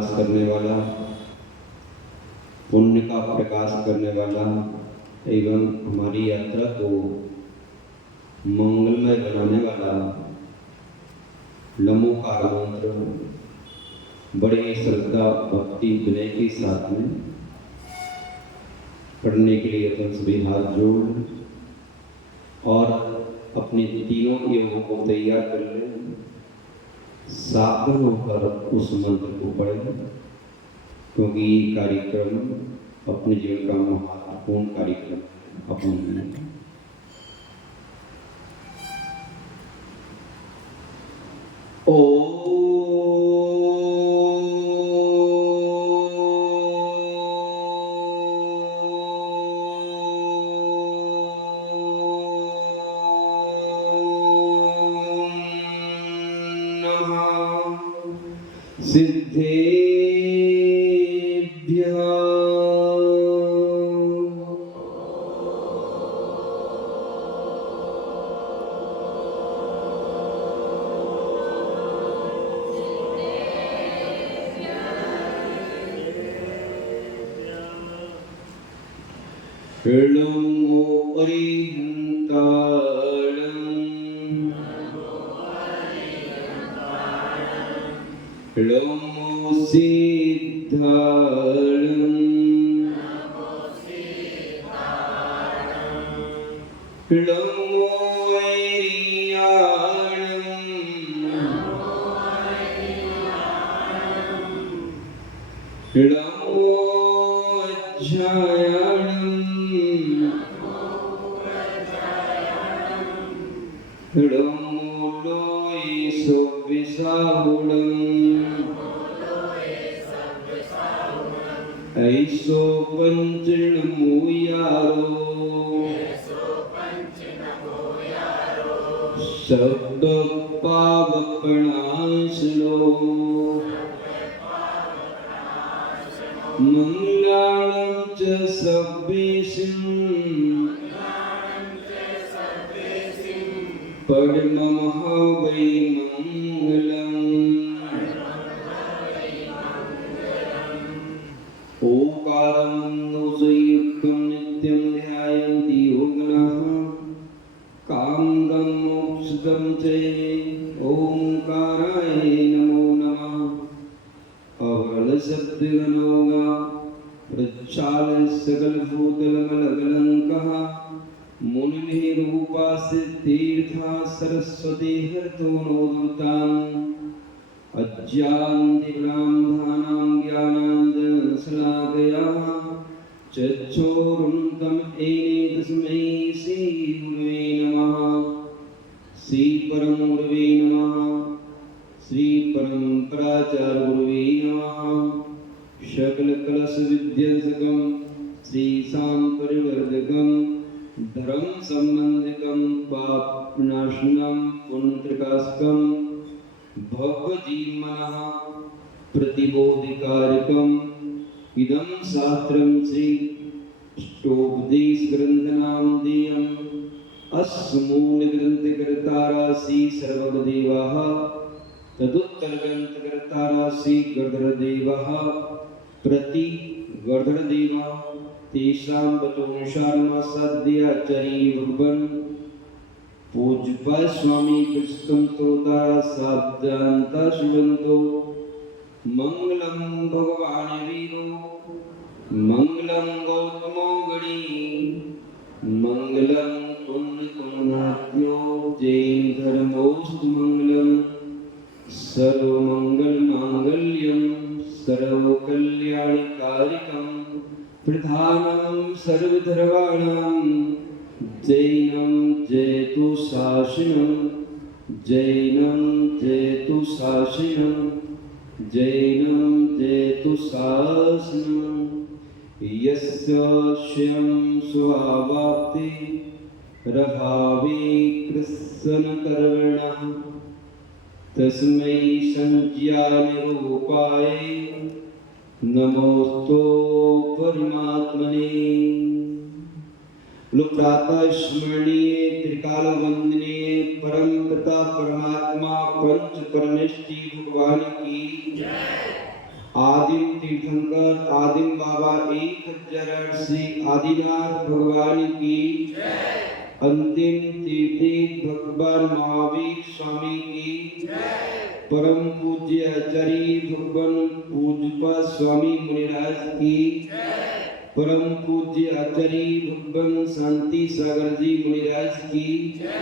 करने वाला, पुण्य का प्रकाश करने वाला एवं हमारी यात्रा को मंगलमय बनाने वाला नमोकार मंत्र बड़े श्रद्धा भक्ति विनय के साथ में पढ़ने के लिए अपन सभी हाथ जोड़ और अपने तीनों योगों को तैयार कर ले। सावधान होकर उस मंत्र को पढ़ें, क्योंकि ये कार्यक्रम अपने जीवन का महत्वपूर्ण कार्यक्रम अपन आदिम तीर्थंकर आदिम बाबा 1000 श्री आदिनाथ भगवान की जय। अंतिम तीर्थ भगवान महावीर स्वामी की जय। परम पूज्य आचार्य भगवान पूज्यपा स्वामी मुनिराज की जय। परम पूज्य आचार्य भगवान शांति सागर जी मुनिराज की जय।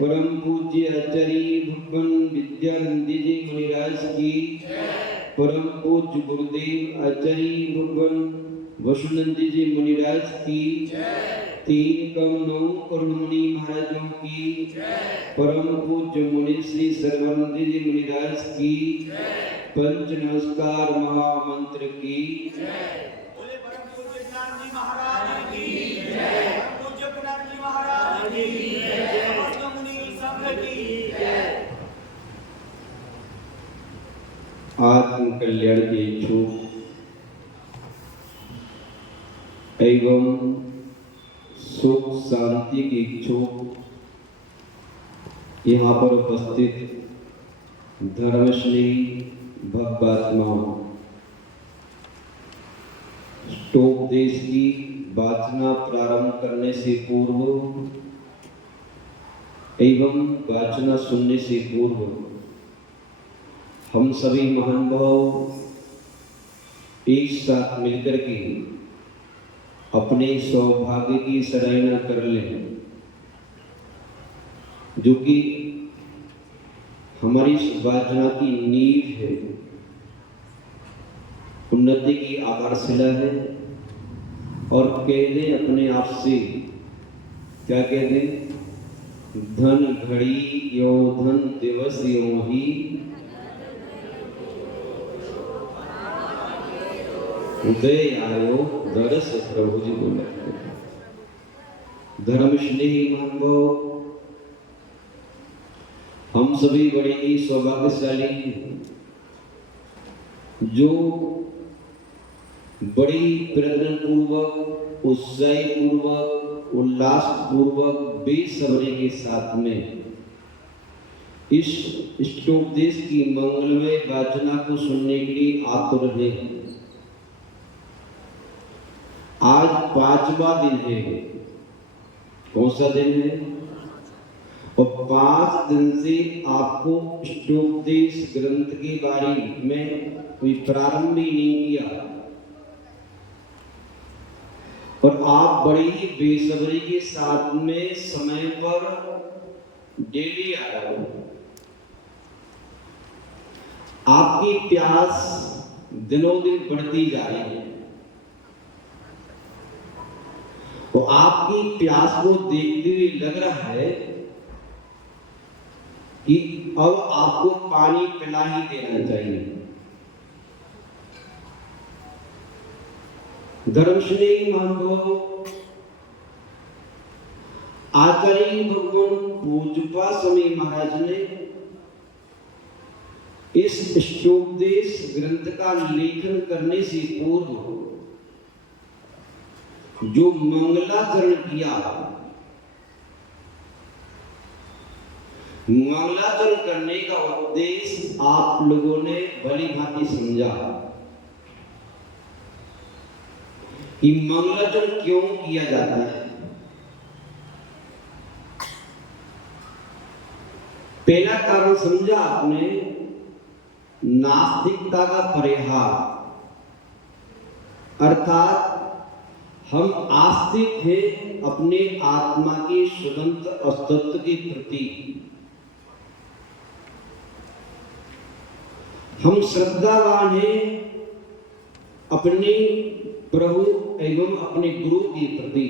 परम पूज्य आचार्य भगवान विद्यानंदी जी मुनिराज की जय। परम पूज्य गुरुदेव आचार्य भगवान वसुनंदी जी मुनिराज की जय। 3 कम 9 करोड़ मुनि महाराजों की जय। परम पूज्य मुनि श्री सर्वानंद जी मुनिराज की जय। पंच नमस्कार महामंत्र की जय। बोले परम पूज्य ज्ञान जी महाराज की जय। परम पूज्य ज्ञान जी महाराज की जय। समस्त मुनि संघ की जय। आत्म कल्याण के इच्छुक एवं सुख शांति के इच्छुक यहाँ पर उपस्थित धर्मश्री भक्तात्माओं, स्टोपदेश की वाचना प्रारंभ करने से पूर्व एवं वाचना सुनने से पूर्व हम सभी महानुभाव एक साथ मिलकर के अपने सौभाग्य की सराहना कर लें, जो कि हमारी वाचना की नींव है, उन्नति की आधारशिला है। और कह दें अपने आप से, क्या कह दें? धन घड़ी यो धन दिवस यो ही उदय आयो दरस प्रभु जी बोले। धर्म स्नेही महानुभाव, हम सभी बड़े ही सौभाग्यशाली हैं जो बड़ी प्रयत्न पूर्वक, उत्साह पूर्वक, उल्लास पूर्वक, बेसब्री के साथ में इस इष्टोपदेश की मंगलमय वाचना को सुनने के लिए आतुर है। आज 5वां दिन है। कौन सा दिन है? और 5 दिन से आपको इष्टोपदेश ग्रंथ के बारे में कोई प्रारंभ ही नहीं किया और आप बड़ी ही बेसब्री के साथ में समय पर डेली आ रहे हो। आपकी प्यास दिनों दिन बढ़ती जा रही है। तो आपकी प्यास को देखते हुए लग रहा है कि अब आपको पानी पिला ही देना चाहिए। धर्मश्री महानुभाव, आचार्य भगवान पूज्यपा स्वामी महाराज ने इस इष्टोपदेश ग्रंथ का लेखन करने से पूर्व जो मंगलाचरण किया, मंगलाचरण करने का उद्देश्य आप लोगों ने भली भांति समझा कि मंगलाचरण क्यों किया जाता है। पहला कारण समझा आपने, नास्तिकता का परिहार, अर्थात हम आस्तिक हैं अपने आत्मा के स्वतंत्र अस्तित्व के प्रति। हम श्रद्धावान हैं अपने प्रभु एवं अपने गुरु के प्रति।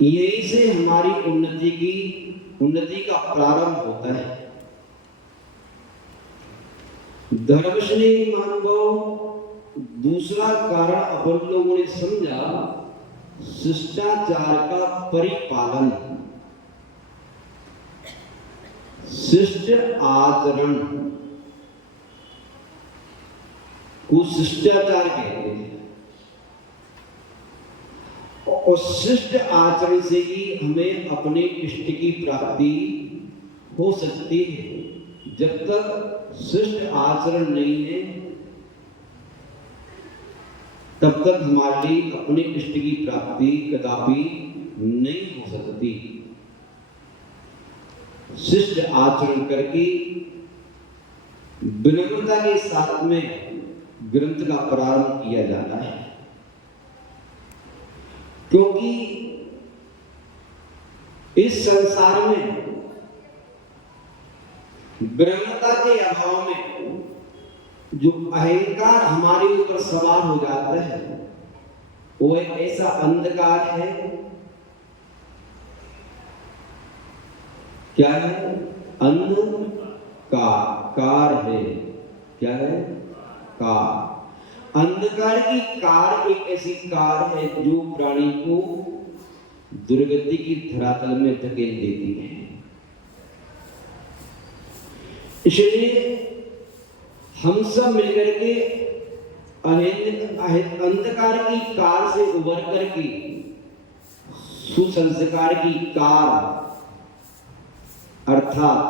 यही से हमारी उन्नति का प्रारंभ होता है। धर्मश्री महानुभाव, दूसरा कारण अपन लोगों ने समझा शिष्टाचार का परिपालन, शिष्ट आचरण को शिष्टाचार कहते हैं। और शिष्ट आचरण से ही हमें अपने इष्ट की प्राप्ति हो सकती है। जब तक शिष्ट आचरण नहीं है तब तक हमारे लिए अपने इष्ट की प्राप्ति कदापि नहीं हो सकती। शिष्ट आचरण करके विनम्रता के साथ में ग्रंथ का प्रारंभ किया जाता है, क्योंकि इस संसार में विनम्रता के अभाव में जो अहंकार हमारे ऊपर सवार हो जाता है वो एक ऐसा अंधकार है। क्या है? अंधकार है। क्या है? कार। अंधकार की कार एक ऐसी कार है जो प्राणी को दुर्गति की धरातल में धकेल देती है। इसलिए हम सब मिलकर के अंधकार की कार से उबर करके सुसंस्कार की कार अर्थात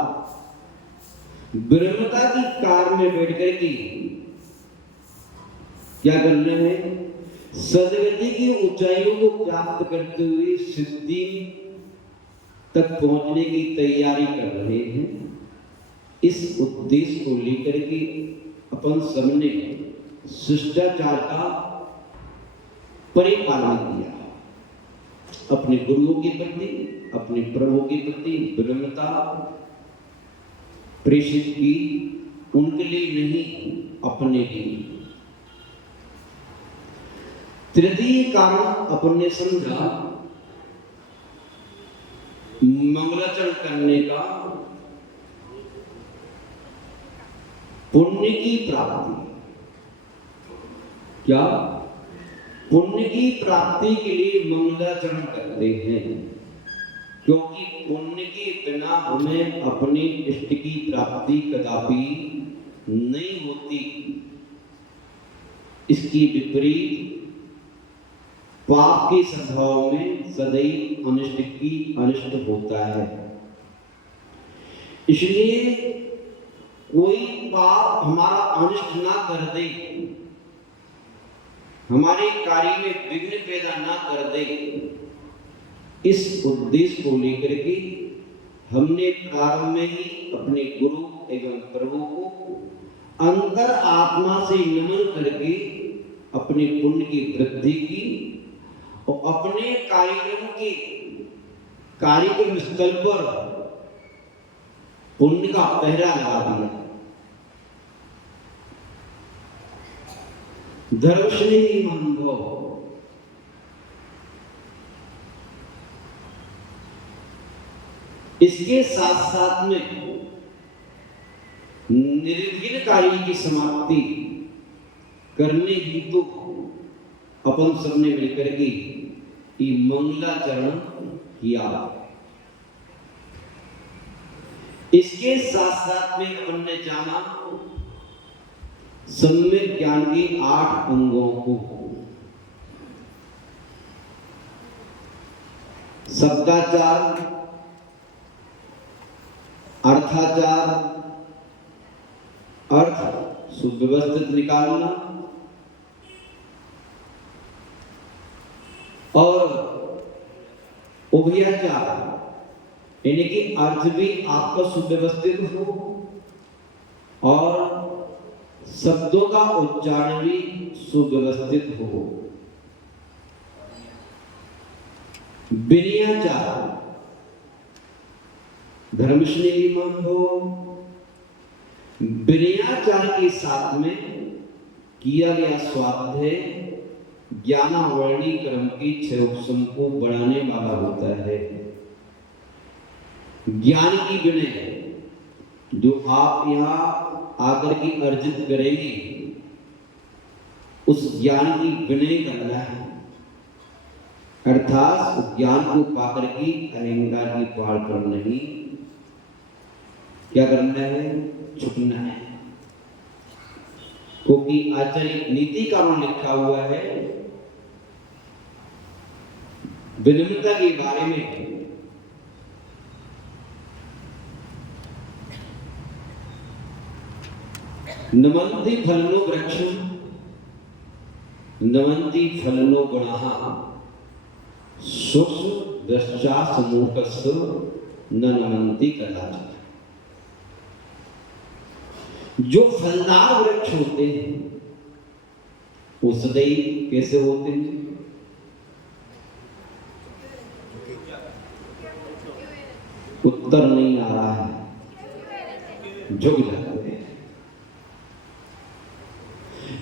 ब्रह्मता की कार में बैठ करके क्या करना है? सदगति की ऊंचाइयों को प्राप्त करते हुए सिद्धि तक पहुंचने की तैयारी कर रहे हैं। इस उद्देश्य को लेकर के अपन सबने शिष्टाचार का परिपालन किया। अपने गुरुओं के प्रति, अपने प्रभु के प्रति विनम्रता प्रेषित की, उनके लिए नहीं अपने लिए। तृतीय कारण अपन ने समझा मंगलाचरण करने का पुण्य की प्राप्ति। क्या? पुण्य की प्राप्ति के लिए मंगलाचरण करते हैं, क्योंकि पुण्य के बिना हमें अपने इष्ट की प्राप्ति कदापि नहीं होती। इसकी विपरीत पाप के स्वभाव में सदैव अनिष्ट की अनिष्ट होता है। इसलिए कोई पाप हमारा अनिष्ट ना कर दे, हमारे कार्य में विघ्न पैदा ना कर दे, इस उद्देश्य को लेकर के हमने प्रारंभ में ही अपने गुरु एवं प्रभु को अंतर आत्मा से नमन करके अपने पुण्य की वृद्धि की और अपने कार्यक्रम स्थल पर पुण्य का पहरा लगा दिया। धर्मश्रेणी अनुभव इसके साथ साथ में निर्विघ्न कार्य की समाप्ति करने ही तो अपन सबने मिलकर के ये मंगलाचरण किया। इसके साथ साथ में अपन ने जाना सम्यक ज्ञान के 8 अंगों को। शब्दाचार, अर्थाचार, अर्थ सुव्यवस्थित निकालना और उभयाचार यानी कि अर्थ भी आपका सुव्यवस्थित हो और शब्दों का उच्चारण भी सुव्यवस्थित हो। विनयाचार, धर्मश्रेणी हो। विनयाचार के साथ में किया गया स्वाध्याय ज्ञानावरणी क्रम के 6 उपसम को बढ़ाने वाला होता है। ज्ञान की विनय जो आप यहाँ आकर के अर्जित करेंगे, उस ज्ञान की विनय करना है, अर्थात उस ज्ञान को पाकर के अहंकार की पहाड़ पर नहीं क्या करना है, झुकना है। क्योंकि आचार्य नीति कानून लिखा हुआ है विनम्रता के बारे में। नमन्ति फलनो वृक्षं नमन्ति फलनो गुणाः स्वस्वदश्चासमूकस्य न नमन्ति कदाचित्। जो फलदार वृक्ष होते हैं वो सदैव कैसे होते हैं? उत्तर नहीं आ रहा है, झुक जाते हैं।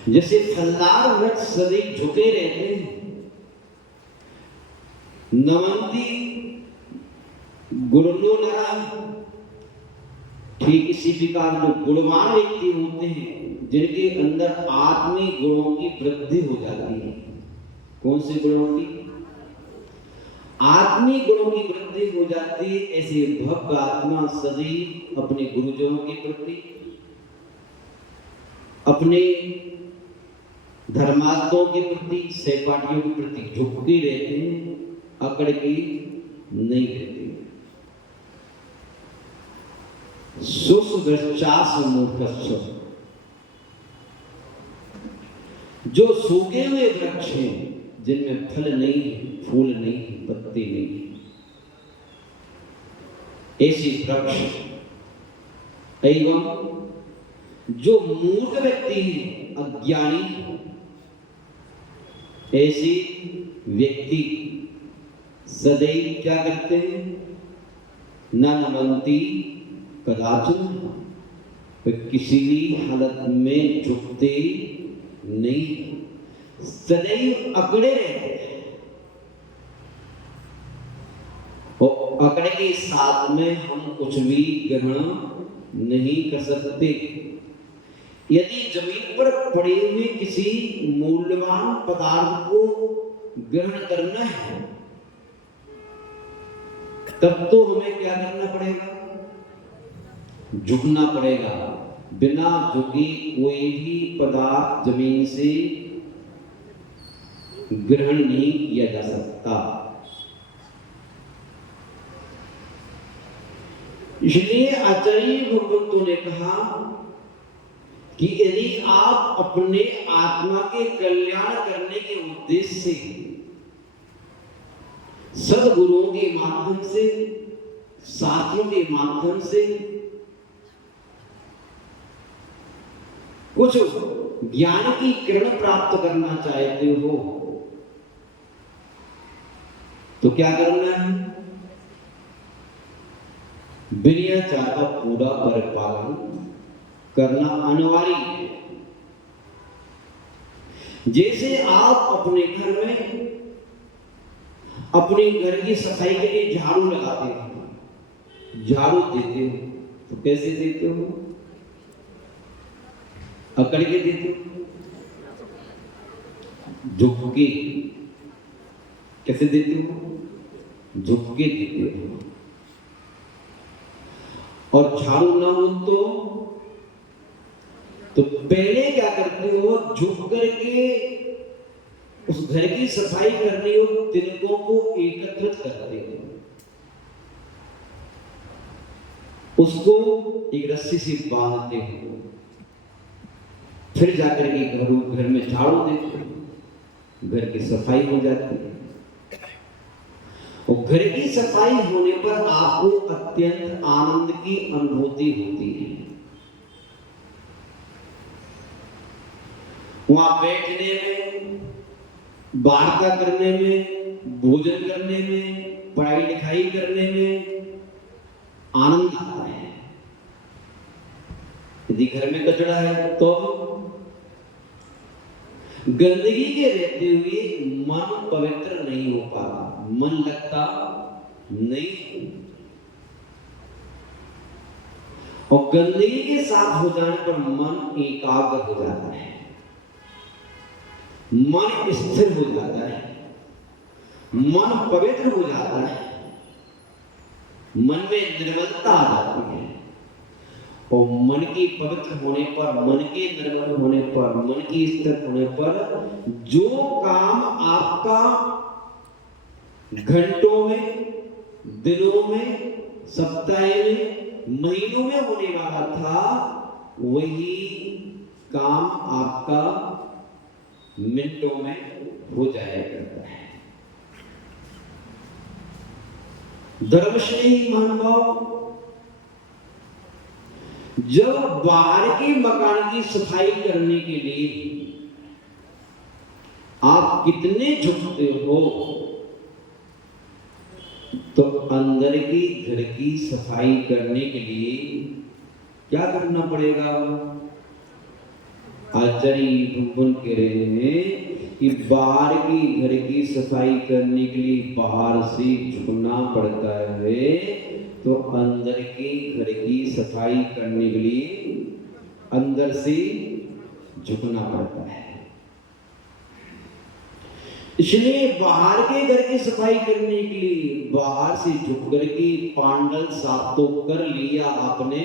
जैसे फलदार वृक्ष सदैव झुके रहते हैं। नमन्ति गुणो नरा, ठीक इसी प्रकार जो गुणवान व्यक्ति होते हैं जिनके अंदर आत्मिक गुणों की वृद्धि हो जाती है। कौन से गुणों की? आत्मिक गुणों की वृद्धि हो जाती है। ऐसे भक्त आत्मा सदैव अपने गुरुजनों के प्रति, अपने धर्मात्माओं के प्रति, सहपाठियों के प्रति झुकते रहते हैं, अकड़ के नहीं रहते। सुवृक्षासमूकस्य, जो सूखे हुए वृक्ष हैं जिनमें फल नहीं, फूल नहीं, पत्ते नहीं, ऐसी वृक्ष एवं जो मूर्ख व्यक्ति है, अज्ञानी, ऐसी व्यक्ति सदैव क्या करते हैं? न नमन्ति कदाचित्, किसी भी हालत में झुकते नहीं, सदैव अकड़े रहते हैं। और अकड़े के साथ में हम कुछ भी ग्रहण नहीं कर सकते। यदि जमीन पर पड़े हुए किसी मूल्यवान पदार्थ को ग्रहण करना है तब तो हमें क्या करना पड़ेगा? झुकना पड़ेगा। बिना झुके कोई भी पदार्थ जमीन से ग्रहण नहीं किया जा सकता। इसलिए आचार्य भगवंतों ने कहा कि यदि आप अपने आत्मा के कल्याण करने के उद्देश्य से सद्गुरुओं के माध्यम से, साथियों के माध्यम से कुछ ज्ञान की किरण प्राप्त करना चाहते हो तो क्या करना है? विनयाचार का पूरा परिपालन करना अनिवार्य है। जैसे आप अपने घर में अपने घर की सफाई के लिए झाड़ू लगाते हो, झाड़ू देते हो तो कैसे देते हो? अकड़ के देते हो, झुक के। कैसे देते हो? झुक के देते हो। और झाड़ू ना हो तो पहले क्या करते हो? झुक करके उस घर की सफाई करनी हो, तिनकों को एकत्रित करते हो, उसको एक रस्सी से बांधते हो, फिर जाकर के घर में झाड़ू देते हो, घर की सफाई हो जाती है। और घर की सफाई होने पर आपको अत्यंत आनंद की अनुभूति होती है। वहां बैठने में, वार्ता करने में, भोजन करने में, पढ़ाई लिखाई करने में आनंद आता है। यदि घर में कचरा है तो गंदगी के रहते हुए मन पवित्र नहीं हो पाता, मन लगता नहीं। और गंदगी के साथ हो जाने पर मन एकाग्र हो जाता है, मन स्थिर हो जाता है, मन पवित्र हो जाता है, मन में निर्मलता आ जाती है। और मन के पवित्र होने पर, मन के निर्मल होने पर, मन के स्थिर होने पर जो काम आपका घंटों में, दिनों में, सप्ताह में, महीनों में होने वाला था वही काम आपका मिनटों में हो जाया करता है। धर्मस्नेही महानुभाव, जब बाहर के मकान की सफाई करने के लिए आप कितने झुकते हो, तो अंदर की घर की सफाई करने के लिए क्या करना पड़ेगा? आचार्य भगवान कह रहे हैं कि बाहर की घर की सफाई करने के लिए बाहर से झुकना पड़ता है, तो अंदर के घर की सफाई करने के लिए अंदर से झुकना पड़ता है। इसलिए बाहर के घर की सफाई करने के लिए बाहर से झुक करके पांडल साफ तो कर लिया आपने,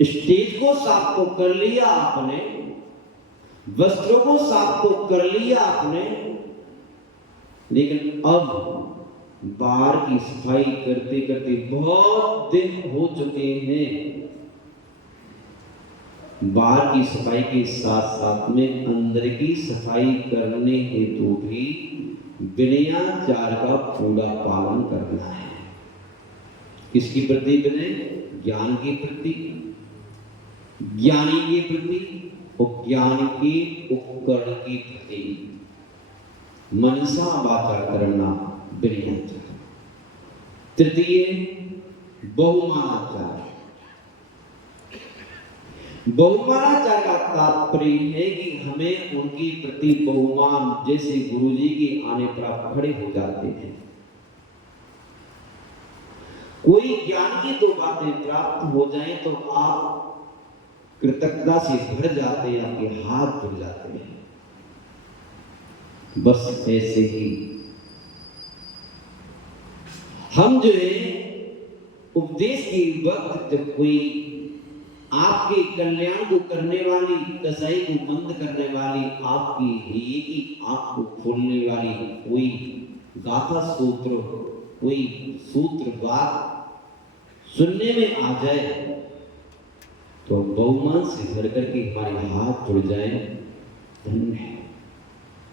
स्टेज को साफ तो कर लिया आपने, वस्त्रों को साफ तो कर लिया आपने, लेकिन अब बाहर की सफाई करते करते बहुत दिन हो चुके हैं। बाहर की सफाई के साथ साथ में अंदर की सफाई करने हेतु भी विनयाचार का पूरा पालन करना है। किसकी प्रति विनय? ज्ञान की प्रति, ज्ञानी के प्रति और ज्ञान के उपकरण की प्रति मनसा वाचा करना विनयाचार। तृतीय बहुमानाचार। बहुमानाचार का तात्पर्य है कि हमें उनकी प्रति बहुमान, जैसे गुरुजी के आने पर आप खड़े हो जाते हैं, कोई ज्ञान की दो बातें प्राप्त हो जाएं तो आप कृतज्ञता से भर जाते हैं, आपके हाथ जुड़ जाते हैं। बस ऐसे ही हम जो है उपदेश के वक्त जब कोई आपके कल्याण को करने वाली, कसाई को बंद करने वाली, आपकी हिये की आंख को खोलने वाली कोई गाथा सूत्र, कोई सूत्र बात सुनने में आ जाए तो बहुमान से भर करके हमारे हाथ जुड़ जाए। धन्य है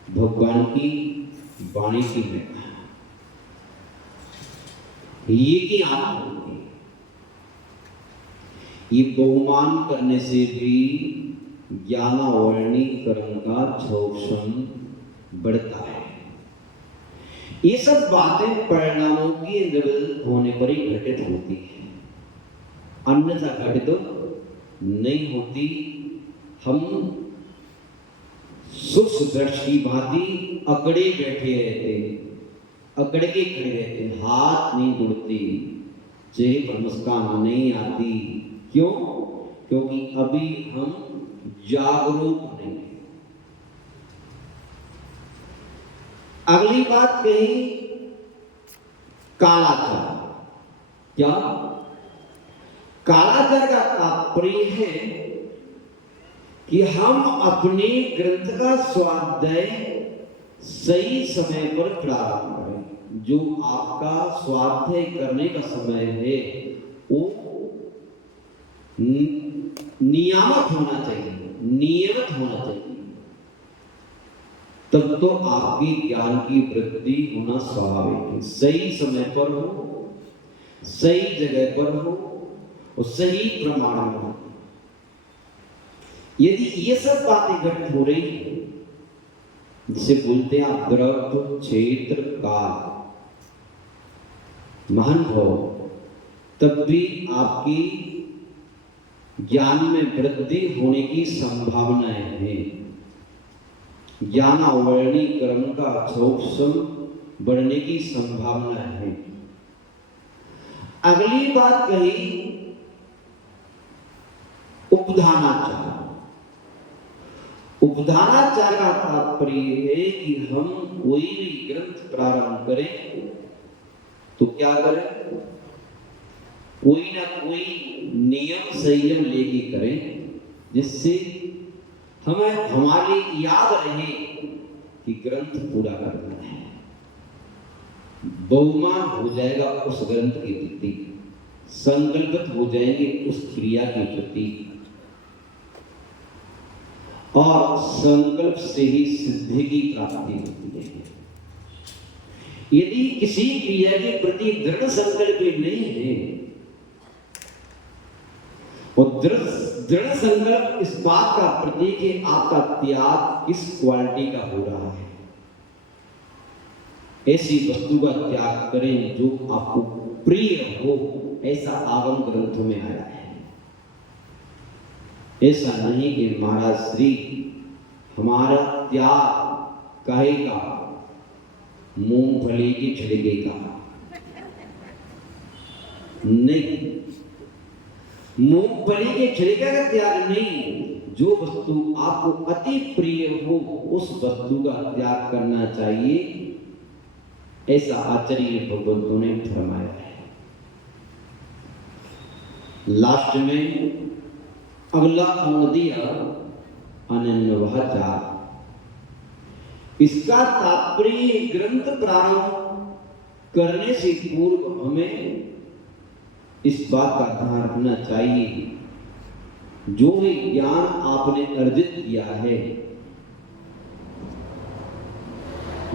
भगवान की वाणी की महिमा। ये की आंख, ये बहुमान करने से भी ज्ञानावर्णी कर्म का क्षोभम बढ़ता है। ये सब बातें परिणामों की निवृत्त होने पर ही घटित होती है, अन्यथा घटित नहीं होती। हम सूक्ष्म दृष्टि की भांति अकड़े बैठे रहते, अकड़ के खड़े रहते, हाथ नहीं जुड़ते, चेहरे पर मुस्कान नहीं आती। क्यों? क्योंकि अभी हम जागरूक नहीं। अगली बात कही कालाचार। क्या? कालाचार का तात्पर्य है कि हम अपने ग्रंथ का स्वाध्याय सही समय पर प्रारंभ करें। जो आपका स्वाध्याय करने का समय है वो नियामक होना चाहिए, नियमित होना चाहिए, तब तो आपकी ज्ञान की वृद्धि होना स्वाभाविक है। सही समय पर हो, सही जगह पर हो और सही प्रमाण में हो। यदि ये सब बातें घटित हो रही है, जिसे बोलते हैं आप द्रव्य क्षेत्र काल महान भाव, तब भी आपकी ज्ञान में वृद्धि होने की संभावनाएं हैं। ज्ञानावर्णी कर्म का क्षोभम बढ़ने की संभावना है। अगली बात कही उपधानाचार। उपधानाचार का तात्पर्य है कि हम कोई भी ग्रंथ प्रारंभ करें तो क्या करें? कोई ना कोई नियम संयम लेके करें, जिससे हमें हमारे याद रहे कि ग्रंथ पूरा करना है। बहुमान हो जाएगा उस ग्रंथ के प्रति, संकल्पित हो जाएंगे उस क्रिया के प्रति। और संकल्प से ही सिद्धि की प्राप्ति होती है। यदि किसी क्रिया के प्रति दृढ़ संकल्प नहीं है, और दृढ़ संकल्प इस बात का प्रतीक है आपका त्याग किस क्वालिटी का हो रहा है। ऐसी वस्तु का त्याग करें जो आपको प्रिय हो, ऐसा आगम ग्रंथों में आया है। ऐसा नहीं कि महाराज श्री हमारा त्याग कहेगा मूंगफली की छिलके का, नहीं, मूंगफली के छिलके का त्याग नहीं। जो वस्तु आपको अति प्रिय हो उस वस्तु का त्याग करना चाहिए, ऐसा आचार्य भगवंतों ने फरमाया है। लास्ट में अगला अंग दिया अनन्यवाचार। इसका तात्पर्य ग्रंथ प्रारंभ करने से पूर्व हमें इस बात का ध्यान रखना चाहिए, जो भी ज्ञान आपने अर्जित किया है,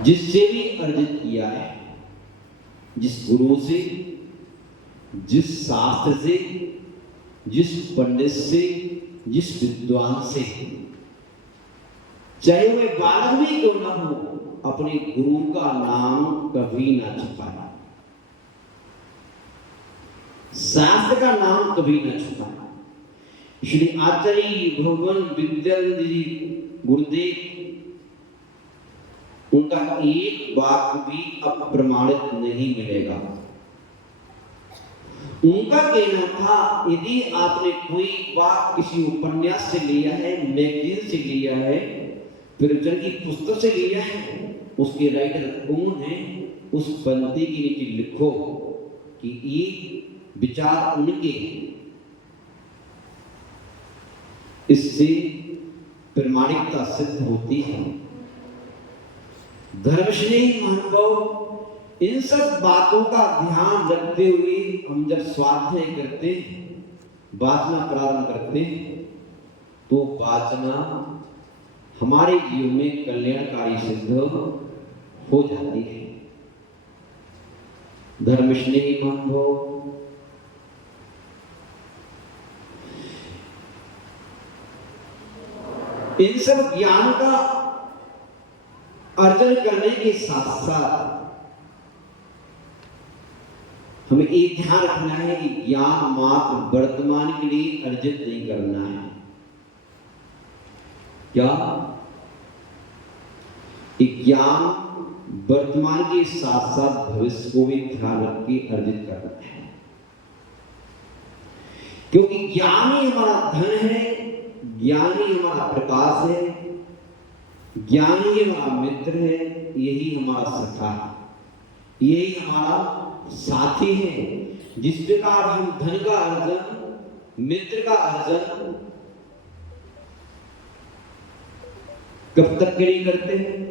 जिससे भी अर्जित किया है, जिस गुरु से, जिस शास्त्र से, जिस पंडित से, जिस विद्वान से, चाहे वह बालक भी क्यों ना हो, अपने गुरु का नाम कभी ना छुपाए, शास्त्र का नाम कभी ना छुपाए। श्री आचार्य भगवान विद्यानंद जी गुरुदेव, उनका एक वाक्य भी अप्रमाणित नहीं मिलेगा। उनका कहना था, यदि आपने कोई वाक्य किसी उपन्यास से लिया है, मैगजीन से लिया है, प्रवचन की पुस्तक से लिया है, उसके राइटर कौन है, उस पंक्ति के नीचे लिखो कि ये विचार उनके हैं। इससे प्रमाणिकता सिद्ध होती है। धर्मस्नेही महानुभाव, इन सब बातों का ध्यान रखते हुए हम जब स्वाध्याय करते हैं, वाचना प्रारंभ करते हैं, तो वाचना हमारे जीवन में कल्याणकारी सिद्ध हो जाती है। धर्मस्नेही महानुभाव, इन सब ज्ञान का अर्जन करने के साथ साथ हमें एक ध्यान रखना है कि ज्ञान मात्र वर्तमान के लिए अर्जित नहीं करना है। क्या ज्ञान वर्तमान के साथ साथ भविष्य को भी ध्यान रख के अर्जित करना है, क्योंकि ज्ञान ही हमारा धन है, ज्ञान ही हमारा प्रकाश है, ज्ञान ही हमारा मित्र है, यही हमारा सखा है, यही हमारा साथी है। जिस प्रकार हम धन का अर्जन, मित्र का अर्जन कब तक के लिए करते हैं,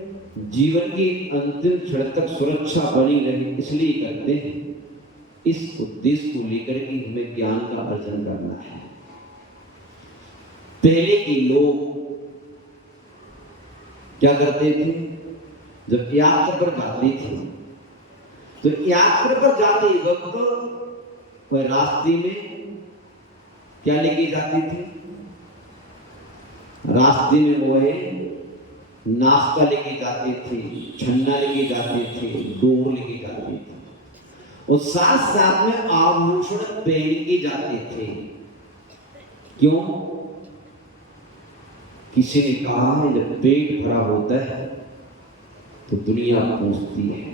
जीवन की अंतिम क्षण तक सुरक्षा बनी रहे इसलिए करते हैं। इस उद्देश्य को लेकर के हमें ज्ञान का अर्जन करना है। पहले के लोग क्या करते थे, जब यात्रा पर जाते थे तो यात्रा पर जाते वक्त वह रास्ते में क्या लेके जाते थे, रास्ते में वह नाश्ता लेके जाते थे, छन्ना लेके जाते थे, डोर लेके जाते थे, और साथ साथ में आभूषण पहन के जाते थे। क्यों? किसी ने कहा है जब पेट भरा होता है तो दुनिया पूछती है,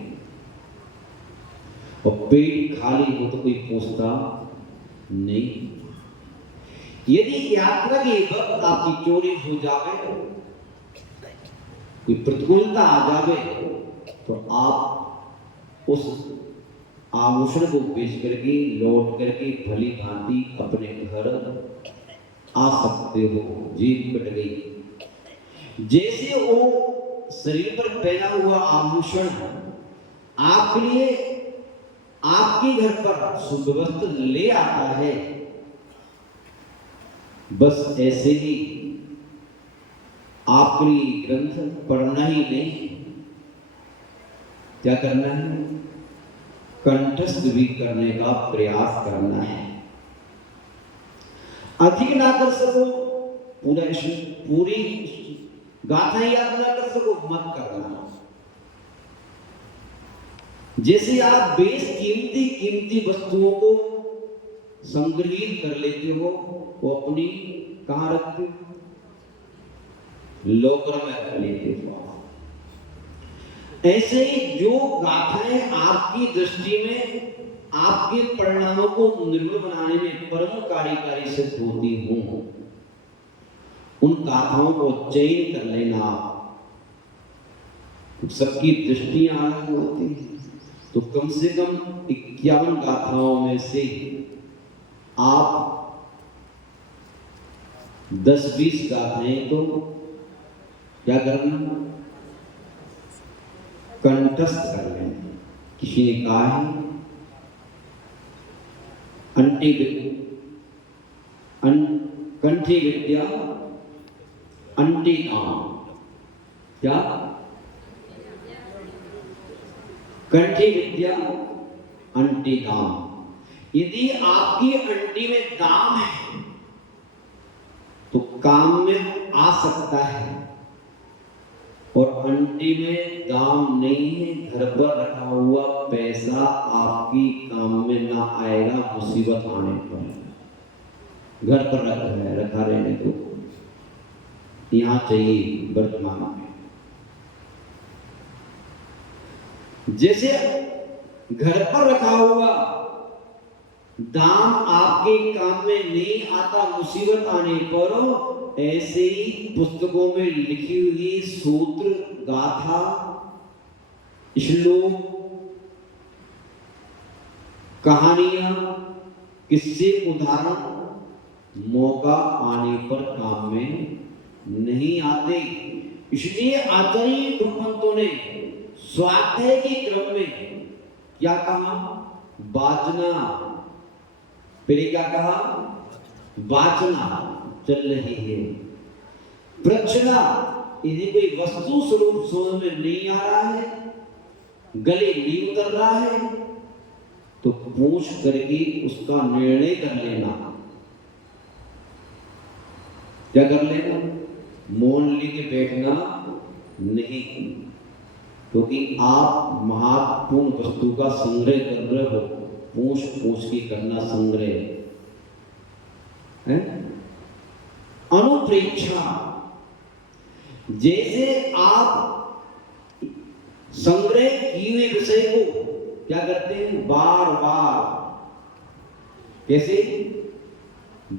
और पेट खाली हो तो कोई पूछता नहीं। यदि यात्रा के वक्त आपकी चोरी हो जावे, कोई प्रतिकूलता आ जावे, तो आप उस आभूषण को बेच करके लौट करके भली भांति अपने घर आ सकते हो। जेब कट गई। जैसे वो शरीर पर पहना हुआ आभूषण आपके लिए आपके घर पर सुव्यवस्थित ले आता है, बस ऐसे ही आखिरी ग्रंथ पढ़ना ही नहीं, क्या करना है, कंठस्थ भी करने का प्रयास करना है। अधिक ना कर सको, पूरी गाथा याद ना कर सको, मत करना। जैसे आप बेस कीमती वस्तुओं को संग्रहित कर लेते हो, वो अपनी कहां रखते हो, लॉकर में रख लेते हो। ऐसे ही जो गाथाएं आपकी दृष्टि में आपके परिणामों को निर्मल बनाने में परम कार्यकारी सिद्ध होती हूं, उन गाथाओं को चयन कर लेना। सबकी दृष्टियां अलग होती हैं, तो कम से कम 51 गाथाओं में से आप 10-20 गाथाएं तो क्या करना, कंठस्थ कर लेना। किसी ने कहा है कंठी विद्या अंटी नाम, क्या, कंठी विद्या अंटी दाम। यदि आपकी अंटी में दाम है तो काम में आ सकता है, और अंटी में दाम नहीं है, घर पर रखा हुआ पैसा आपकी काम में ना आएगा मुसीबत आने पर। घर पर रखा रहने दो, यहाँ चाहिए वर्तमान में। जैसे घर पर रखा हुआ दाम आपके काम में नहीं आता मुसीबत आने पर, ऐसे ही पुस्तकों में लिखी हुई सूत्र, गाथा, श्लोक, कहानियां, किस्से, उदाहरण मौका आने पर काम में नहीं आते। इसलिए आचार्य गुरुपंतों ने स्वाध्याय के क्रम में क्या कहा, वाचना, पहले क्या कहा, वाचना चल रही है। प्रचना, यदि कोई वस्तु स्वरूप समझ में नहीं आ रहा है, गले नहीं उतर रहा है, तो पूछ करके उसका निर्णय कर लेना। क्या कर लेना, मौन लेके बैठना नहीं, क्योंकि आप महत्वपूर्ण वस्तु का संग्रह कर रहे हो। पूछ के करना संग्रह है। अनुप्रेक्षा, जैसे आप संग्रह किए हुए विषय को क्या करते हैं, बार बार, कैसे,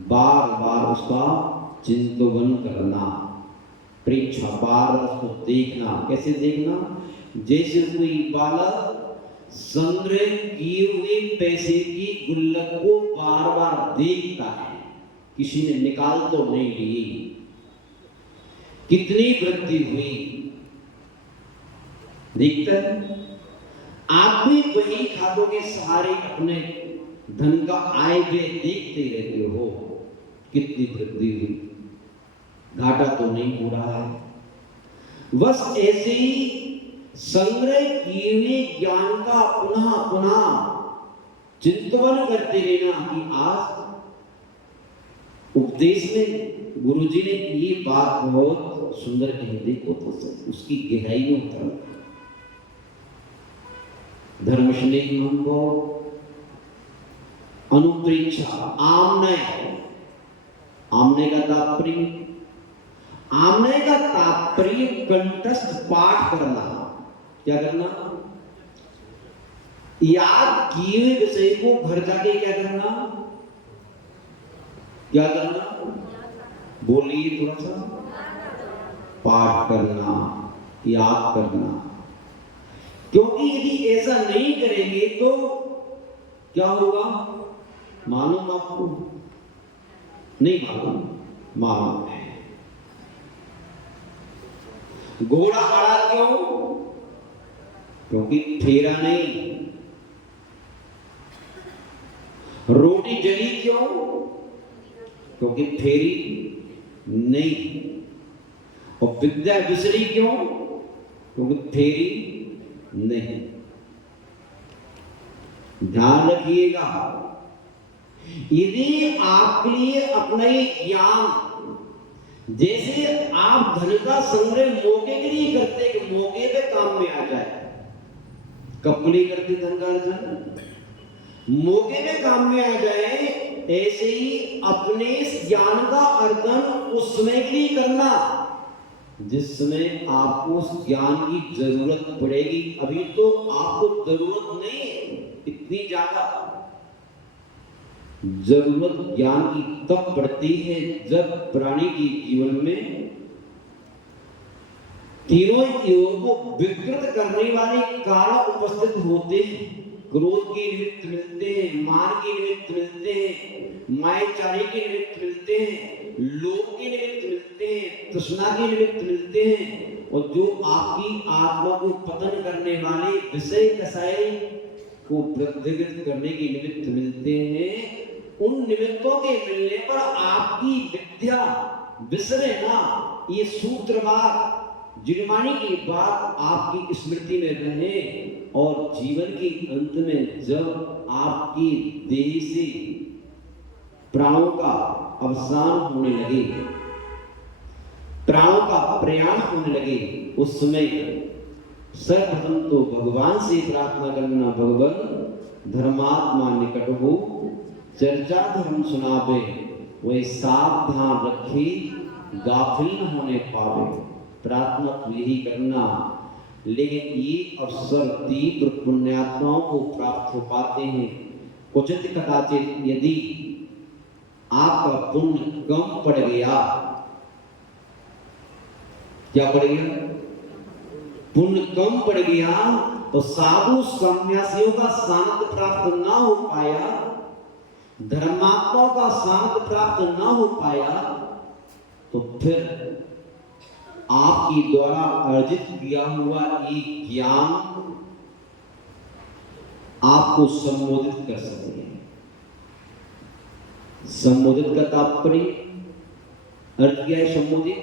बार बार उसका चिंतन करना, प्रेक्षा, बार उसको देखना। कैसे देखना, जैसे कोई बालक संग्रह किए हुए पैसे की गुल्लक को बार बार देखता है, किसी ने निकाल तो नहीं ली, कितनी वृद्धि हुई, देखता है। आप भी वही खातों के सहारे अपने धन का आय व्यय देखते रहते हो, कितनी वृद्धि हुई, घाटा तो नहीं हो रहा है। बस ऐसे ही संग्रह किए हुए ज्ञान का पुनः पुनः चिंतन करते रहना कि आज उपदेश में गुरुजी ने ये बात बहुत सुंदर कही, देखो तो उसकी गहराई में उतर। धर्म स्नेह को अनुप्रेक्षा, आमने का तात्पर्य कंठस्थ पाठ करना। क्या करना, याद किए हुए विषय को घर जाके क्या करना, क्या करना, बोलिए थोड़ा सा, पाठ करना, याद करना। क्योंकि यदि ऐसा नहीं करेंगे तो क्या होगा, मालूम आपको, नहीं मालूम, मालूम है। घोड़ा अड़ा क्यों, क्योंकि फेरा नहीं। रोटी जली क्यों, क्योंकि फेरी नहीं। और विद्या विसरी क्यों? क्योंकि फेरी नहीं। ध्यान रखिएगा, यदि आपके लिए अपना ही ज्ञान, जैसे आप धन का संग्रह मौके के लिए करते कि मौके पे काम में आ जाए, कब के लिए करते धन का अर्जन? मौके पे काम में आ जाए। ऐसे ही अपने इस ज्ञान का अर्जन उस समय के लिए करना जिस समय आपको उस ज्ञान की जरूरत पड़ेगी। अभी तो आपको जरूरत नहीं है इतनी ज्यादा। जरूरत ज्ञान की तब पड़ती है जब प्राणी के जीवन में तीनों योगों को विकृत करने वाले कारण उपस्थित होते हैं। क्रोध के निमित्त मिलते हैं, मान के निमित्त मिलते हैं, मायाचारी के निमित्त मिलते हैं, लोभ के निमित्त मिलते हैं, तृष्णा के निमित्त मिलते हैं, और जो आपकी आत्मा को पतन करने वाले विषय कसाय को वृद्धिगत करने के निमित्त मिलते हैं। उन निमित्तों के मिलने पर आपकी विद्या विसरे ना, ये सूत्रवाद जिनवाणी की बात आपकी स्मृति में रहे, और जीवन के अंत में जब आपकी देह से प्राणों का अवसान होने लगे, प्राणों का प्रयाण होने लगे, उस समय सर्वप्रथम तो भगवान से प्रार्थना करना, भगवान धर्मात्मा निकट हो, चर्चा धर्म सुनावे, वही सावधान रखे, गाफिल न होने पावे। प्रार्थना तो यही करना। लेकिन ये अवसर तीव्र पुण्यात्माओं को प्राप्त हो पाते हैं। क्वचित कदाचित यदि आपका पुण्य कम पड़ गया, क्या पड़ गया? पुण्य कम पड़ गया तो साधु सन्यासियों का सानिध्य प्राप्त ना हो पाया, धर्मात्माओं का सानिध्य प्राप्त ना हो पाया, तो फिर आपकी द्वारा अर्जित किया हुआ एक ज्ञान आपको संबोधित कर सकते हैं। संबोधित का तात्पर्य अर्थ क्या है? संबोधित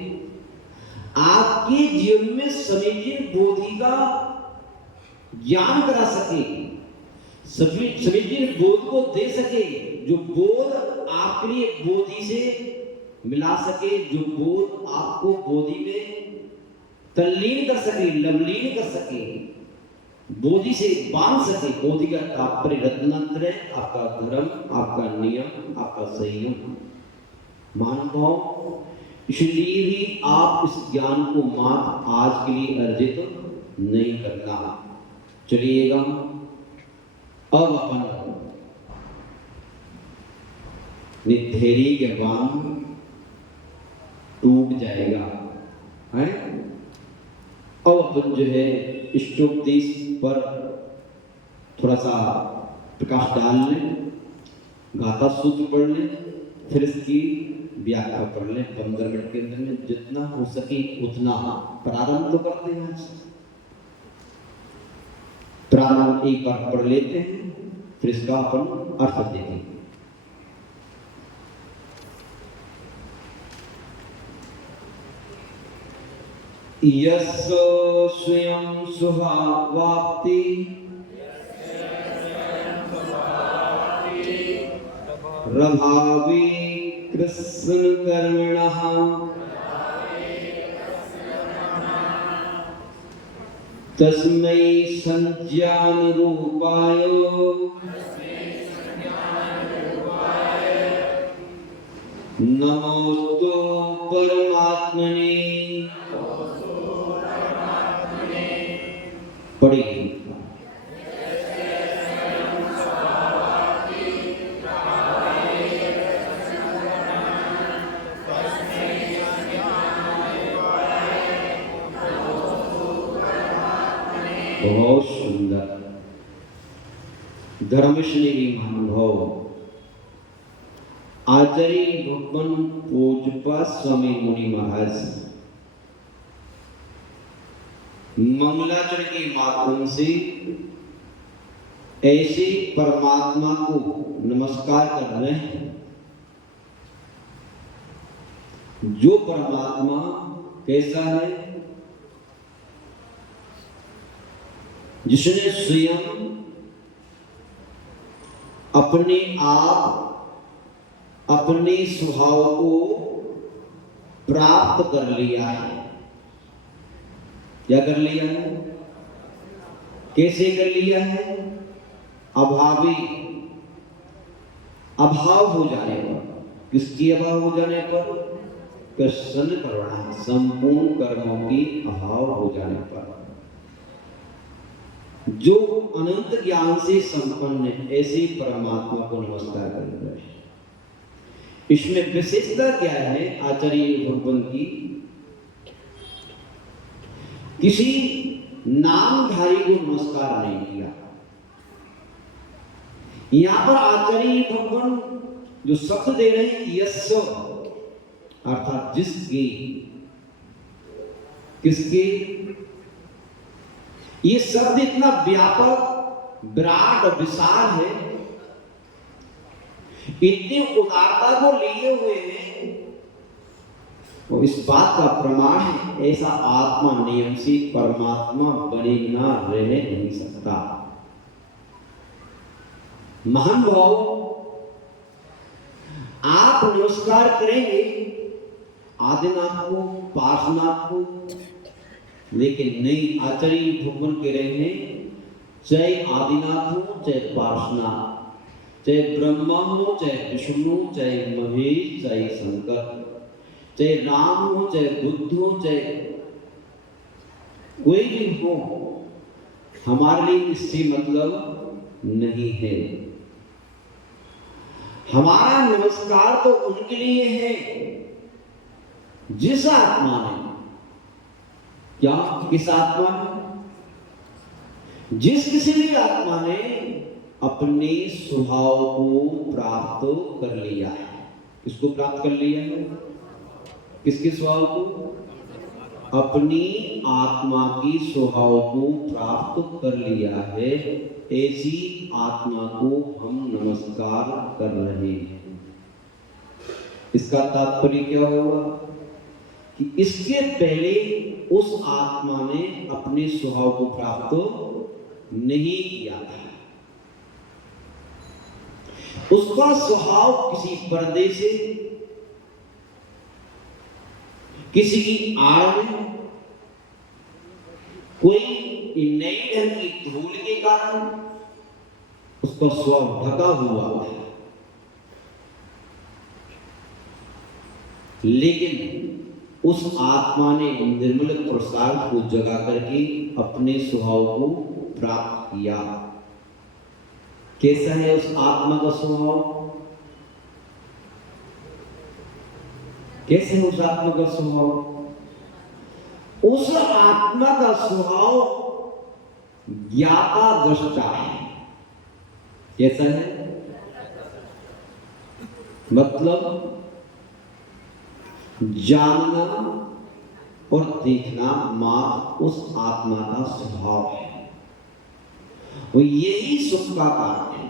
आपके जीवन में समीचीन बोधि का ज्ञान करा सके, समीचीन बोध को दे सके, जो बोध आपके लिए बोधि से मिला सके, जो बोध आपको बोधि में तल्लीन कर सके, लवलीन कर सके, बोधि से बांध सके। बोधि का तात्पर्य रत्नांतर है, आपका धर्म, आपका नियम, आपका संयम, महानुभाव। इसलिए भी आप इस ज्ञान को मात्र आज के लिए अर्जित नहीं करना। चलिएगा अब अपन निधेरी के बांध टूट जाएगा है। अब अपन जो है इष्टोपदेश पर थोड़ा सा प्रकाश डाल लें, गाथा सूत्र पढ़ लें, फिर इसकी व्याख्या पढ़ लें 15 मिनट के अंदर में, जितना हो सके उतना। प्रारंभ तो करते हैं, प्रारंभ एक बार पढ़ लेते हैं, फिर इसका अपन अर्थ देखेंगे। यस्य स्वयं स्वभावाप्ति प्रभावी कृष्ण कर्मणः तस्मै संज्ञान रूपाय नमोस्तु परमात्मने। पढ़िए। बहुत सुंदर। धर्मश्री महानुभाव आचार्य भगवान पूज्यपाद स्वामी मुनि महाराज मंगलाचरण के माध्यम से ऐसे परमात्मा को नमस्कार कर रहे हैं जो परमात्मा कैसा है? जिसने स्वयं अपने आप अपने स्वभाव को प्राप्त कर लिया है। क्या कर लिया है? कैसे कर लिया है? अभावी, अभाव हो जाने पर। किसकी अभाव हो जाने पर? कृष्ण करुणा, संपूर्ण कर्मों की अभाव हो जाने पर। जो अनंत ज्ञान से संपन्न है, ऐसे परमात्मा को नमस्कार कर रहे हैं। इसमें विशेषता क्या है आचार्य भगवान की? किसी नामधारी को नमस्कार नहीं किया। यहां पर आचार्य भगवान जो शब्द दे रहे हैं यस्य, अर्थात जिसके, किसके, ये शब्द इतना व्यापक, विराट और विशाल है, इतनी उदारता को लिए हुए हैं, और इस बात का प्रमाण है ऐसा आत्मा नियम से परमात्मा बने बिना रह नहीं सकता। महान भाव, आप नमस्कार करेंगे आदिनाथ को, पार्श्वनाथ को, लेकिन नहीं, आचार्य भगवान कह रहे हैं चाहे आदिनाथ हो, चाहे पार्श्वनाथ, चाहे ब्रह्मा हो, चाहे विष्णु, चाहे महेश, चाहे शंकर, चाहे राम हो, चाहे बुद्ध हो, चाहे कोई भी हो, हमारे लिए इससे मतलब नहीं है। हमारा नमस्कार तो उनके लिए है जिस आत्मा ने, क्या, किस आत्मा ने? जिस किसी भी आत्मा ने अपने स्वभाव को प्राप्त कर लिया है। किसको प्राप्त कर लिया है? किसके स्वभाव को? अपनी आत्मा की स्वभाव को प्राप्त कर लिया है, ऐसी आत्मा को हम नमस्कार कर रहे हैं। इसका तात्पर्य क्या होगा कि इसके पहले उस आत्मा ने अपने स्वभाव को प्राप्त नहीं किया था। उसका स्वभाव किसी पर्दे से, किसी की आड़ में, कोई नई ढंग की धूल के कारण उसका स्वभाव ढका हुआ है। लेकिन उस आत्मा ने निर्मल प्रसाद को जगा करके अपने स्वभाव को प्राप्त किया। कैसा है उस आत्मा का स्वभाव? कैसे है उस आत्मा का स्वभाव? उस आत्मा का स्वभाव ज्ञाता दृष्टा है। कैसा है? मतलब जानना और देखना मात्र उस आत्मा का स्वभाव है। वो यही सुख का कारण है।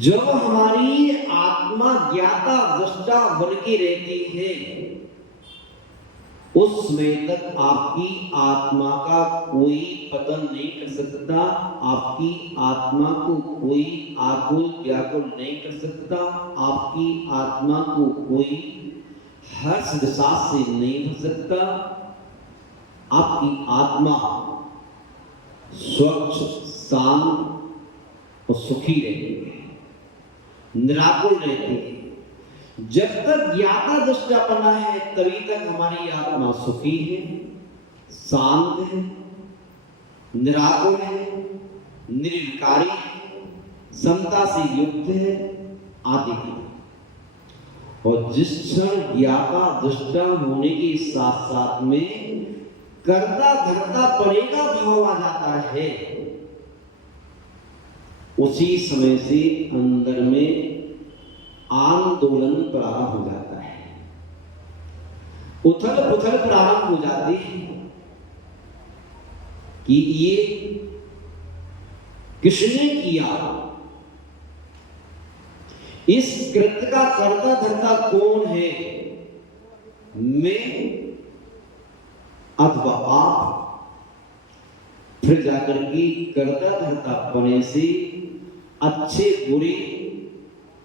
जब हमारी आत्मा ज्ञाता दृष्टा बन के रहती है, उस समय तक आपकी आत्मा का कोई पतन नहीं कर सकता, आपकी आत्मा को कोई आकुल व्याकुल नहीं कर सकता, आपकी आत्मा को कोई हर्ष विषाद से नहीं भर सकता। आपकी आत्मा स्वच्छ, शांत और सुखी रहती है, निराकुल रहती है। जब तक ज्ञाता दृष्टापना है तभी तक हमारी आत्मा सुखी है, शांत है, निराकुल है, निर्विकारी है, समता से युक्त है, आदि है। और जिस क्षण ज्ञाता दृष्टा होने के साथ साथ में कर्ता धर्ता परेगा भाव आ जाता है, उसी समय से अंदर में आंदोलन प्रारंभ हो जाता है, उथल पुथल प्रारंभ हो जाती है कि ये किसने किया, इस कृत्य का कर्ता धर्ता कौन है। मैं अथवा आप फिर जाकर के करता धरता पने से अच्छे बुरे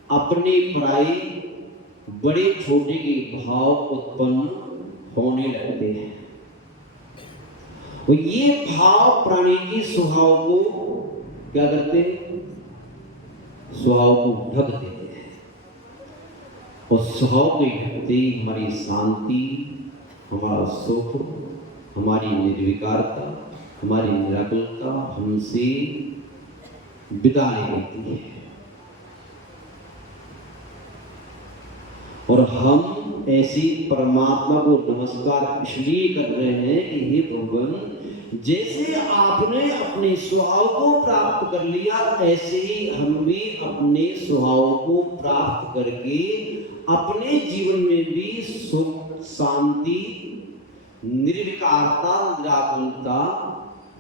अपने पराये बड़े छोटे के भाव उत्पन्न होने लगते हैं और ये भाव प्राणी के स्वभाव को क्या करते हैं? स्वभाव को ढक देते हैं और स्वभाव को ढकते हमारी शांति, हमारा सुख, हमारी निर्विकारता, हमारी निराकुलता हमसे विदा ले लेती है। और हम ऐसी परमात्मा को नमस्कार इसलिए कर रहे हैं कि हे भगवान, जैसे आपने अपने स्वभाव को प्राप्त कर लिया, ऐसे ही हम भी अपने स्वभाव को प्राप्त करके अपने जीवन में भी सुख, शांति, निर्विकारता, निराकुलता,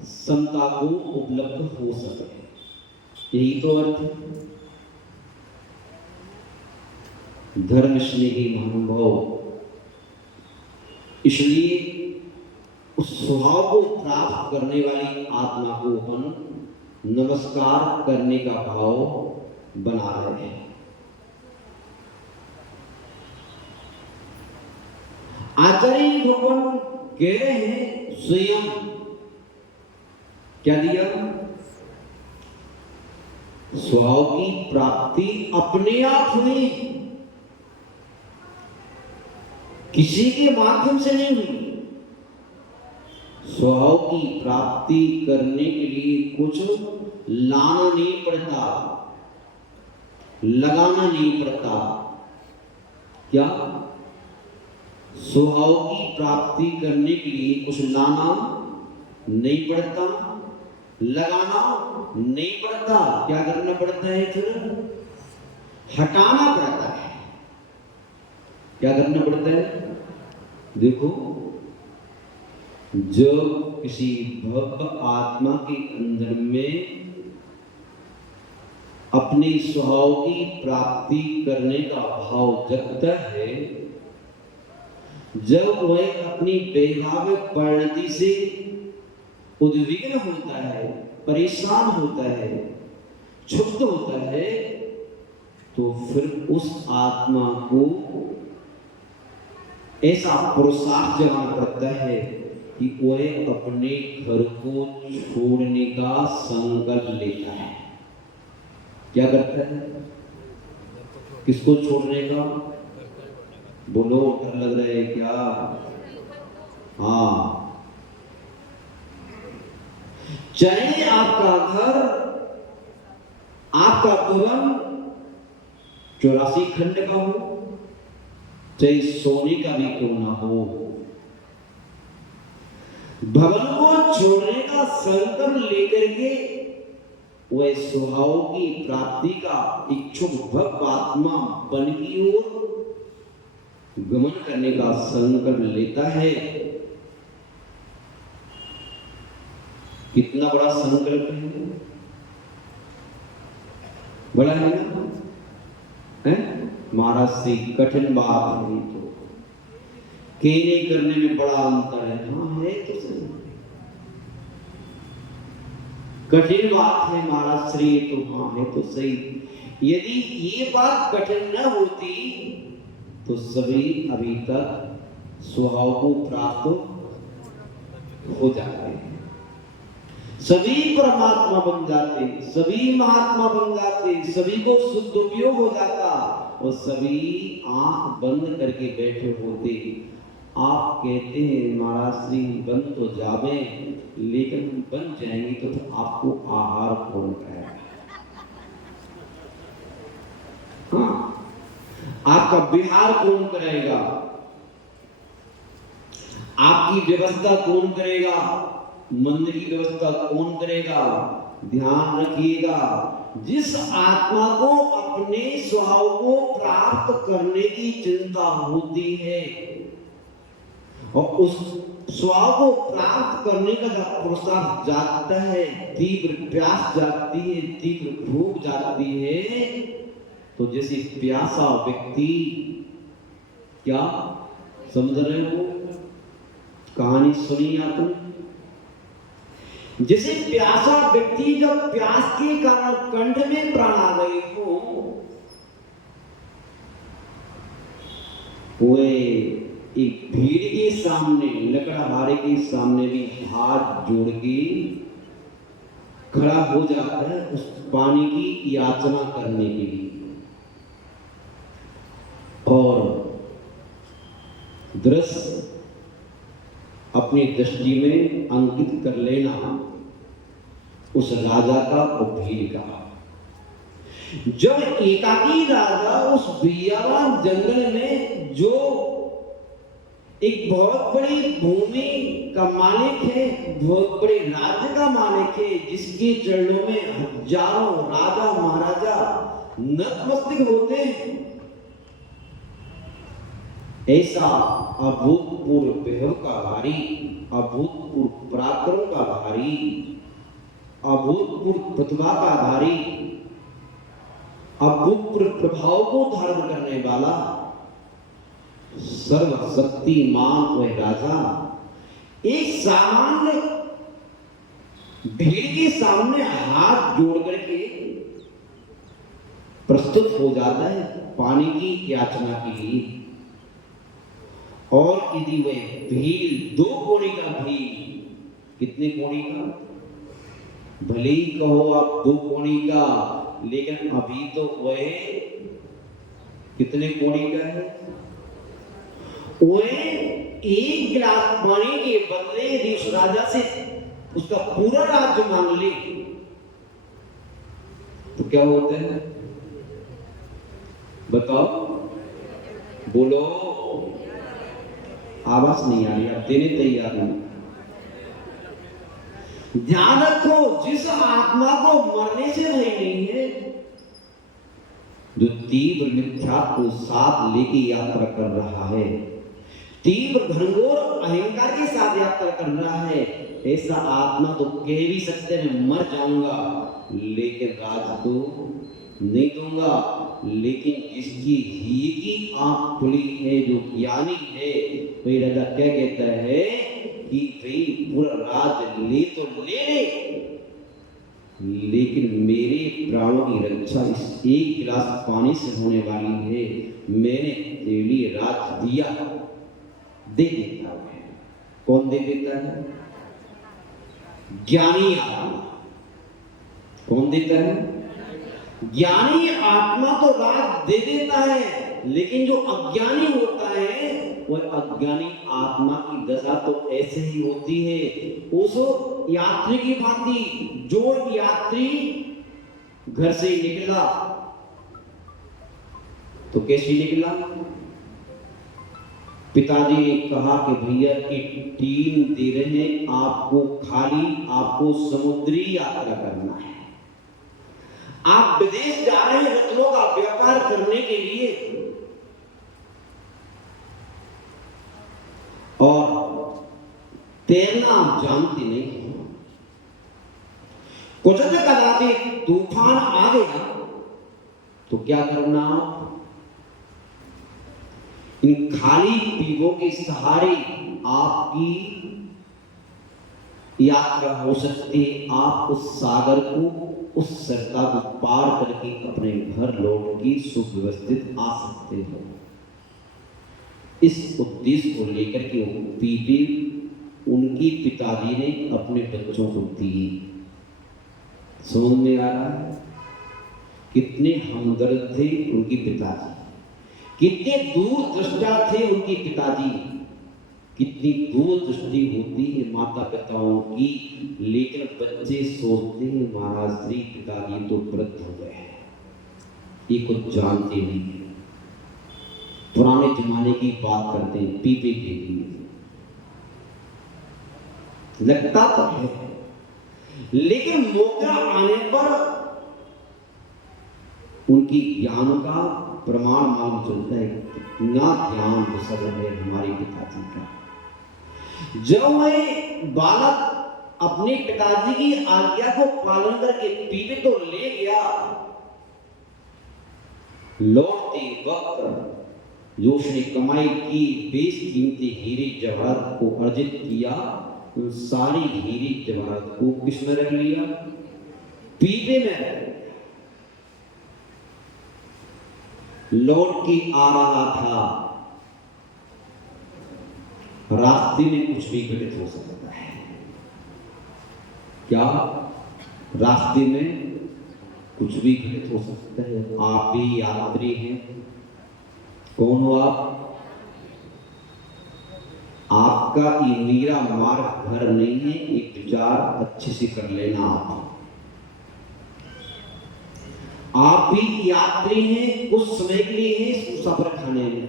समता को उपलब्ध हो सके। यही तो अर्थ है धर्म स्नेही महानुभाव। इसलिए उस स्वभाव को प्राप्त करने वाली आत्मा को अपन नमस्कार करने का भाव बना रहे हैं। आचार्य भगवान कह रहे हैं स्वयं क्या दिया? स्वभाव की प्राप्ति अपने आप हुई, किसी के माध्यम से नहीं हुई। स्वभाव की प्राप्ति करने के लिए कुछ लाना नहीं पड़ता, लगाना नहीं पड़ता। क्या? स्वभाव की प्राप्ति करने के लिए कुछ लाना नहीं पड़ता, लगाना नहीं पड़ता। क्या करना पड़ता है? फिर हटाना पड़ता है। क्या करना पड़ता है? देखो, जब किसी भक्त आत्मा के अंदर में अपने स्वभाव की प्राप्ति करने का भाव जगता है, जब वह अपनी वैभाविक परिणति से उद्विग्न होता है, परेशान होता है, क्षुब्ध होता है, तो फिर उस आत्मा को ऐसा पुरुषार्थ जगाना पड़ता है कि वह अपने घर को छोड़ने का संकल्प लेता है। क्या करता है? किसको छोड़ने का? बोलो, डर लग रहा है क्या? हाँ, चाहे आपका घर, आपका भवन 84 खंड का हो, चाहे सोने का भी क्यों ना हो, भवन को छोड़ने का संकल्प लेकर के वह स्वभाव की प्राप्ति का इच्छुक भक्त आत्मा बन की ओर गमन करने का संकल्प लेता है। कितना बड़ा संकल्प है? बड़ा है ना? है? महाराज से कठिन बात है तो कहने करने में बड़ा अंतर है। हाँ है तो सही, कठिन बात है महाराज श्री, तो हाँ है तो सही। यदि ये बात कठिन न होती तो सभी अभी तक स्वभाव को प्राप्त हो जाते, सभी परमात्मा बन जाते, सभी महात्मा बन जाते, सभी को शुद्ध उपयोग हो जाता और सभी आंख बंद करके बैठे होते। आप कहते हैं महाराज श्री बन तो जावे, लेकिन बन जाएंगे तो फिर आपको आहार कौन करेगा? हाँ, आपका विहार कौन करेगा? आपकी व्यवस्था कौन करेगा? मंदिर की व्यवस्था कौन करेगा? ध्यान रखिएगा, जिस आत्मा को अपने स्वभाव को प्राप्त करने की चिंता होती है और उस स्वभाव को प्राप्त करने का जब पुरुषार्थ जागता है, तीव्र प्यास जागती है, तीव्र भूख जागती है, तो जैसे प्यासा व्यक्ति क्या समझ रहे हो? कहानी सुनी आपने? जैसे प्यासा व्यक्ति जब प्यास के कारण कंठ में प्राण आ गए हो, वे एक भीड़ के सामने, लकड़हारे के सामने भी हाथ जोड़ के खड़ा हो जाता है उस पानी की याचना करने के लिए। और दृश्य अपनी दृष्टि में अंकित कर लेना उस राजा का और भीड़ का। जब एकाकी राजा उस बियावान जंगल में, जो एक बहुत बड़ी भूमि का मालिक है, बहुत बड़े राज्य का मालिक है, जिसके चरणों में हजारों राजा महाराजा नतमस्तक होते हैं, ऐसा अभूतपूर्व वैभव का भारी, अभूतपूर्व पराक्रम का भारी, अभूतपूर्व प्रतिभा का धारी, अभूतपूर्व प्रभाव को धारण करने वाला सर्वशक्तिमान वह राजा एक सामान्य भीड़ के सामने हाथ जोड़ करके प्रस्तुत हो जाता है पानी की याचना के लिए। और यदि वह भीड़ 2 कोड़ी का भीड़, कितने कोड़ी का? भले ही कहो आप 2 कोड़ी का, लेकिन अभी तो वह कितने कोड़ी का है? वह 1 गिलास पानी के बदले यदि उस राजा से उसका पूरा राज्य मांग ले तो क्या होता है? बताओ, बोलो। आवाज नहीं आ रही, आप देने तैयार नहीं। ध्यान रखो, जिस आत्मा को मरने से भय नहीं है, जो तीव्र मिथ्या को साथ लेके यात्रा कर रहा है, तीव्र घनघोर अहंकार के साथ यात्रा कर रहा है, ऐसा आत्मा तो कह भी सकते हैं मैं मर जाऊंगा लेकिन राज तो नहीं दूंगा। लेकिन जिसकी ही की आंख खुली है, जो ज्ञानी है, वही राजा क्या कहता है कि भाई पूरा राज ले तो ले, लेकिन मेरे प्राणों की रक्षा इस 1 गिलास पानी से होने वाली है। मैंने तेरे लिए राज दिया, दे देता है। कौन दे देता है? ज्ञानी आत्मा। कौन देता है? ज्ञानी आत्मा तो राज दे देता है, लेकिन जो अज्ञानी होता है वह अज्ञानी आत्मा की दशा तो ऐसे ही होती है। उस यात्री की भांति, जो यात्री घर से निकला तो कैसे निकला? पिताजी ने कहा कि भैया कि 3 दिन हैं आपको खाली, आपको समुद्री यात्रा करना है। आप विदेश जा रहे हैं रत्नों का व्यापार करने के लिए, और तैरना आप जानते नहीं। कुछ कदाचित तूफान आ गया तो क्या करना? इन खाली पीगों के सहारे आपकी यात्रा हो सकती है। आप उस सागर को, उस सरता को पार करके अपने घर लौट के सुव्यवस्थित आ सकते हो। इस उद्देश्य को लेकर के वो पीपे उनकी पिताजी ने अपने बच्चों को दिए। समझ में आ रहा है कितने हमदर्द थे उनके पिताजी, कितने दूरदृष्टा थे उनके पिताजी। कितनी दूरदृष्टि होती है माता पिताओं की, लेकिन बच्चे सोचते हैं महाराज श्री पिताजी तो वृद्ध हो गए हैं, ये कुछ जानते नहीं है। पुराने जमाने की बात करते हैं, पीपे के लिए लगता तो है, लेकिन मौका आने पर उनकी ज्ञान का प्रमाण मालूम चलता है। कितना ध्यान गुसर है हमारे पिताजी का। जब वह बालक अपने पिताजी की आज्ञा को पालन करके पीपे तो ले गया, लौटते वक्त जो उसने कमाई की, बेशकीमती हीरे जवाहरात को अर्जित किया, उन सारी हीरे जवाहरात को किसने रख लिया? पीपे में रख लिया। लौट के आ रहा था, रास्ते में कुछ भी घटित हो सकता है। क्या? रास्ते में कुछ भी घटित हो सकता है। आप भी यात्री हैं। कौन हो आप? आपका ये मेरा मार्ग घर नहीं है, एक विचार अच्छे से कर लेना। आप भी यात्री हैं, कुछ समय के लिए हैं इस मुसाफिर खाने में।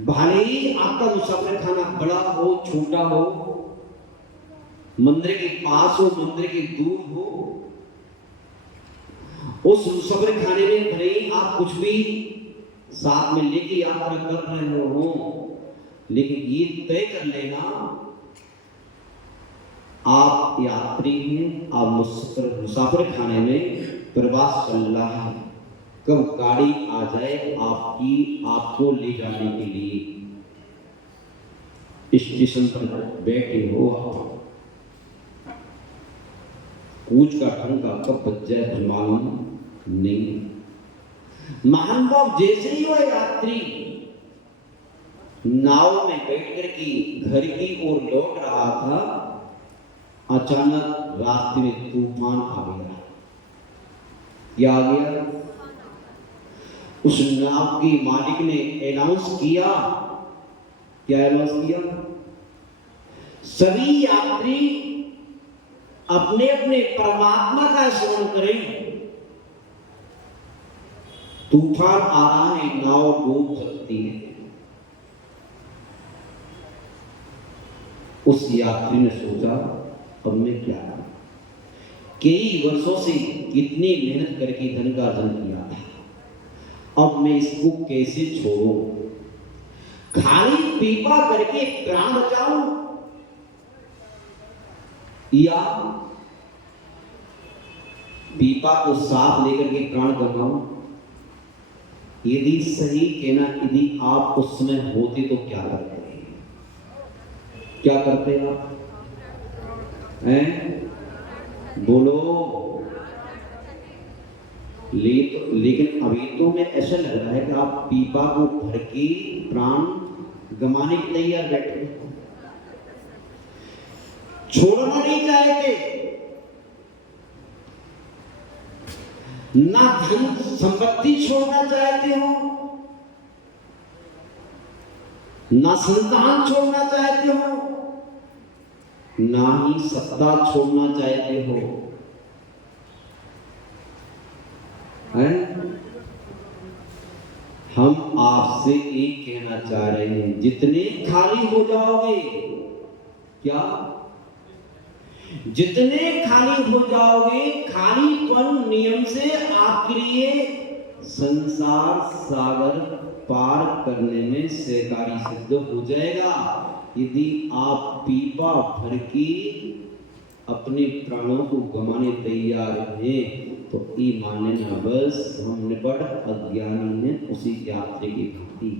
भले ही आपका मुसाफिर खाना बड़ा हो, छोटा हो, मंदिर के पास हो, मंदिर के दूर हो, उस मुसाफिर खाने में भले ही आप कुछ भी साथ में लेके यात्रा कर रहे हो, लेकिन ये तय कर लेना आप यात्री हैं, आप मुसाफिर खाने में प्रवास चल रहा है। कब गाड़ी आ जाए आपको ले जाने के लिए स्टेशन पर बैठे हो, आप कूच का ठंका कब बज जाए मालूम नहीं। महानुभाव जैसे ही वह यात्री नाव में बैठकर के घर की ओर लौट रहा था, अचानक रास्ते में तूफान आ गया। क्या आ गया? उस नाव के मालिक ने अनाउंस किया। क्या अनाउंस किया? सभी यात्री अपने अपने परमात्मा का स्मरण करें, तूफान आ रहा है, नाव डूब सकती है। उस यात्री ने सोचा, अब मैं क्या करूं? कई वर्षों से कितनी मेहनत करके धन का अर्जन किया था, अब मैं इसको कैसे छोड़ूं? खाली पीपा करके प्राण बचाऊं या पीपा को साथ लेकर के प्राण गंवाऊं? यदि सही कहना, यदि आप उस समय होते तो क्या करते? क्या करते आप? हैं? बोलो। लेकिन अभी तो मैं ऐसा लग रहा है कि आप पीपा को भर के प्राण गंवाने के तैयार बैठे, छोड़ना नहीं चाहते। ना धन संपत्ति छोड़ना चाहते हो, ना संतान छोड़ना चाहते हो, ना ही सत्ता छोड़ना चाहते हो। हैं? हम आपसे एक कहना चाह रहे हैं, जितने खाली हो जाओगे, क्या? जितने खाली हो जाओगे, खालीपन नियम से आपके लिए संसार सागर पार करने में सहकारी सिद्ध हो जाएगा। यदि आप पीपा भर के अपने प्राणों को गंवाने तैयार हैं, तो ये मान लेना बस हम निपट अज्ञानी हैं उसी यात्री की भांति।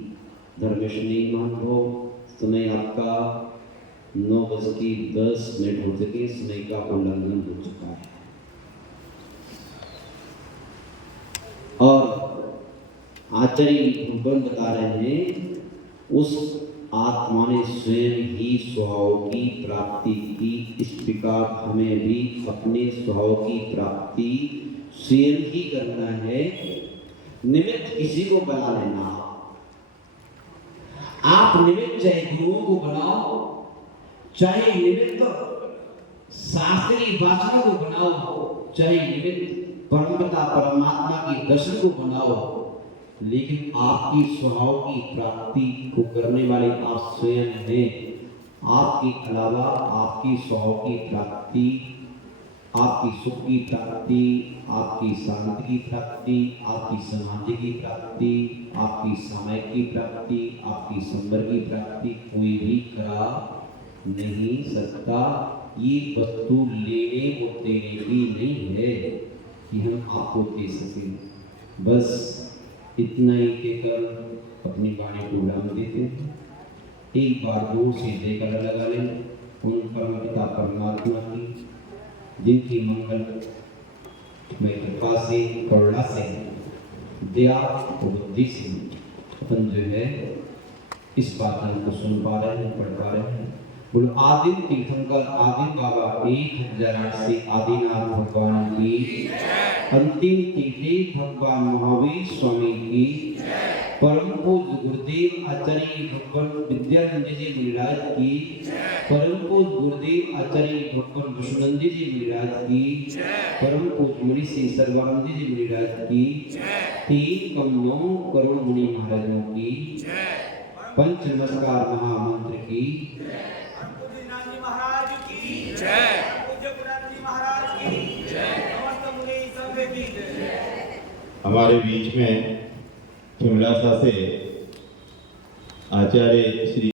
धर्मेश नहीं मान लो। समय आपका 9:10 हो चुके, समय का उल्लंघन हो चुका है। और आचार्य भगवान बता रहे हैं, उस आत्मा ने स्वयं ही स्वभाव की प्राप्ति की। इस प्रकार हमें भी अपने स्वभाव की प्राप्ति स्वयं ही करना है। निमित्त किसी को बना लेना। आप निमित्त चाहे गुरुओं को बनाओ, चाहे निमित्त शास्त्रीय वासना को बनाओ, चाहे निमित्त परमपिता परमात्मा के दर्शन को बनाओ, लेकिन आपकी स्वभाव की प्राप्ति को करने वाले आप स्वयं हैं। आपके अलावा आपकी स्वभाव की प्राप्ति, आपकी सुख की प्राप्ति, आपकी शांति की प्राप्ति, आपकी समाधि की प्राप्ति, आपकी सामयिक की प्राप्ति, आपकी संवर की प्राप्ति कोई भी करा नहीं सकता। ये वस्तु लेने को देने की नहीं है कि हम आपको दे सकें। बस इतना ही कहकर अपनी वाणी को विराम देते हैं। एक बार दूर से जयकारा लगा लें उन परम पिता परमात्मा की, जिनकी मंगल में कृपा से, करुणा से, दया और बुद्धि से अपन जो है इस बात को सुन पा रहे हैं, पढ़ पा रहे हैं। बोलो आदिम तीर्थंकर आदिम बाबा 1008 से आदिनाथ भगवान की, अंतिम तिथि भगवान महावीर स्वामी की, परम पूज्य गुरुदेव आचार्य भगवान विद्यानंद जी महाराज की, परम पूज्य गुरुदेव आचार्य भगवान विष्णुनंद जी महाराज की, परम पूज्य मुनि श्री सर्वानंद जी महाराज की, 3 कमलों करोड़ मुनि महाराजों की, पंच नमस्कार महामंत्र की, पूज्य नाथ जी महाराज की जय, पूज्य पुराण जी महाराज की जय, समस्त मुनि संघ की जय। हमारे बीच में थिमलासा से आचार्य श्री